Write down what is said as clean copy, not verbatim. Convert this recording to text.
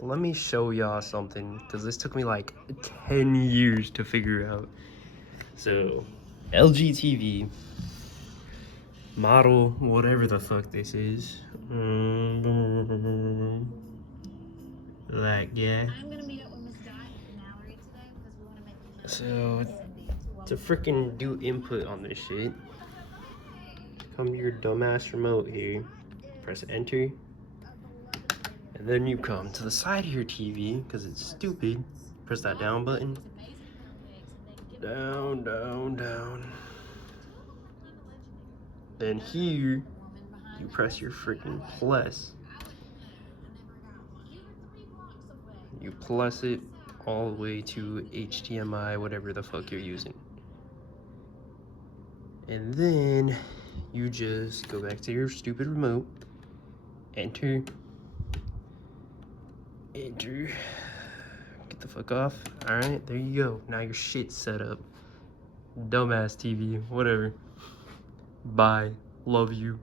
let me show y'all something, because this took me like 10 years to figure out. So, LG TV, model, whatever the fuck this is. That guy. So, to freaking do input on this shit, come to your dumbass remote here, press enter, and then you come to the side of your TV, because it's stupid, press that down button, down, down, down. Then here, you press your freaking plus. You plus it all the way to HDMI, whatever the fuck you're using. And then you just go back to your stupid remote, enter, get the fuck off. All right, there you go. Now your shit's set up. Dumbass TV, whatever. Bye, love you.